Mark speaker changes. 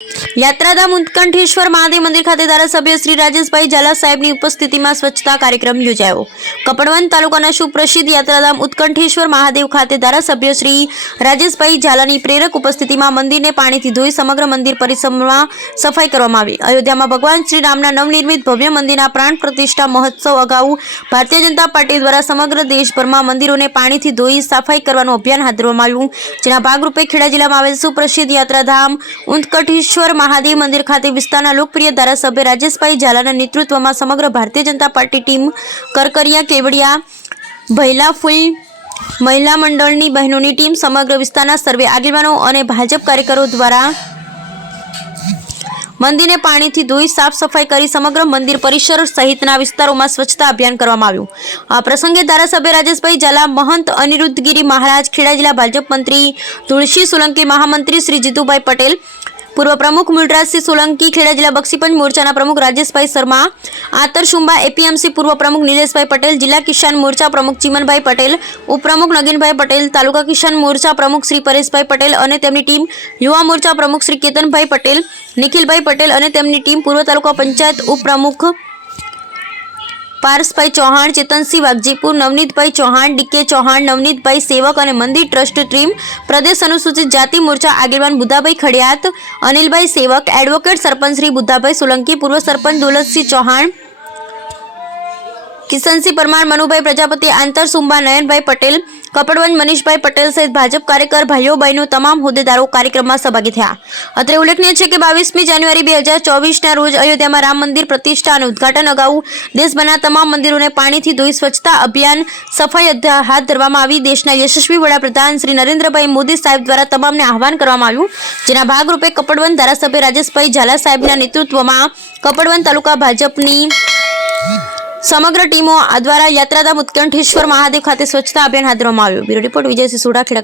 Speaker 1: Yeah. યાત્રાધામ ઉત્કંઠેશ્વર મહાદેવ મંદિર ખાતે ધારાસભ્ય શ્રી રાજેશભાઈ ઝાલા સાહેબની ઉપસ્થિતિમાં સ્વચ્છતા કાર્યક્રમ યોજાયો. કપડવંત તાલુકાના સુપ્રસિદ્ધ યાત્રાધામ ઉત્કંઠેશ્વર મહાદેવ ખાતે ધારાસભ્ય શ્રી રાજેશભાઈ ઝાલાની પ્રેરક ઉપસ્થિતિમાં મંદિરને પાણીથી ધોઈ સમગ્ર મંદિર પરિસરમાં સફાઈ કરવામાં આવી. અયોધ્યામાં ભગવાન શ્રી રામના નવનિર્મિત ભવ્ય મંદિરના પ્રાણ પ્રતિષ્ઠા મહોત્સવ અગાઉ ભારતીય જનતા પાર્ટી દ્વારા સમગ્ર દેશભરમાં મંદિરોને પાણીથી ધોઈ સફાઈ કરવાનું અભિયાન હાથ ધરવામાં આવ્યું, જેના ભાગરૂપે ખેડા જિલ્લામાં આવેલ સુપ્રસિદ્ધ યાત્રાધામ ઉત્કટેશ્વર મહાદેવ મંદિર ખાતે વિસ્તારના લોકપ્રિય ધારાસભ્ય રાજેશભાઈ ઝાલાના નેતૃત્વમાં સમગ્ર ભારતીય જનતા પાર્ટી ટીમ કરકરિયા કેવડિયા ભૈલાફુલ મહિલા મંડળની બહેનોની ટીમ સમગ્ર વિસ્તારના સર્વે આગેવાનો અને ભાજપ કાર્યકરો દ્વારા મંદિરને પાણીથી ધોઈ સાફ સફાઈ કરી સમગ્ર મંદિર પરિસર સહિતના વિસ્તારોમાં સ્વચ્છતા અભિયાન કરવામાં આવ્યું. આ પ્રસંગે ધારાસભ્ય રાજેશભાઈ ઝાલા, મહંત અનિરુદ્ધગીરી મહારાજ, ખેડા જિલ્લા ભાજપ મંત્રી, તુલસી સોલંકી મહામંત્રી શ્રી જીતુભાઈ પટેલ પૂર્વ પ્રમુખ મુલરાજસિંહ સોલંકી, ખેડા જિલ્લા બક્ષીપંચ મોરચાના પ્રમુખ રાજેશભાઈ શર્મા આતરશુંબા એપીએમસી પૂર્વ પ્રમુખ નિલેશભાઈ પટેલ, જિલ્લા કિસાન મોરચા પ્રમુખ ચિમનભાઈ પટેલ, ઉપપ્રમુખ નગીનભાઈ પટેલ, તાલુકા કિસાન મોરચા પ્રમુખ શ્રી પરેશભાઈ પટેલ અને તેમની ટીમ યુવા મોરચા પ્રમુખ શ્રી કેતનભાઈ પટેલ, નિખિલભાઈ પટેલ અને તેમની ટીમ પૂર્વ તાલુકા પંચાયત ઉપપ્રમુખ પારસભાઈ ચૌહાણ, ચેતનસિંહ વાઘજીપુર, નવનીતભાઈ ચૌહાણ ડીકે ચૌહાણ, નવનીતભાઈ સેવક અને મંદિર ટ્રસ્ટ ટીમ પ્રદેશ અનુસૂચિત જાતિ મોરચા આગેવાન બુદ્ધાભાઈ ખડિયાત, અનિલભાઈ સેવક, એડવોકેટ સરપંચ શ્રી બુદ્ધાભાઈ સોલંકી, પૂર્વ સરપંચ દોલતસિંહ ચૌહાણ કિશનસિંહ પરમાર, મનુભાઈ પ્રજાપતિ, આંતર સુંબા, નયનભાઈ પટેલ કપડવંજ મનીષભાઈ પટેલ સહિત ભાજપ કાર્યકર ભાઈઓ બહેનો તમામ હોદ્દેદારો કાર્યક્રમમાં સહભાગી થયા. અત્રે ઉલ્લેખનીય છે કે બાવીસમી જાન્યુઆરી બે હજાર ચોવીસના રોજ અયોધ્યામાં રામ મંદિર પ્રતિષ્ઠા અને ઉદ્ઘાટન અગાઉ દેશભરના તમામ મંદિરોને પાણીથી ધોઈ સ્વચ્છતા અભિયાન સફાઈ હાથ ધરવામાં આવી. દેશના યશસ્વી વડાપ્રધાન શ્રી નરેન્દ્રભાઈ મોદી સાહેબ દ્વારા તમામને આહવાન કરવામાં આવ્યું, જેના ભાગરૂપે કપડવંજ ધારાસભ્ય રાજેશભાઈ ઝાલા સાહેબના નેતૃત્વમાં કપડવંત તાલુકા ભાજપની સમગ્ર ટીમો દ્વારા યાત્રાધામ ઉત્કંઠેશ્વર મહાદેવ ખાતે સ્વચ્છતા અભિયાન હાથ ધરવામાં આવ્યું. Bureau report Vijay Sodha Kheda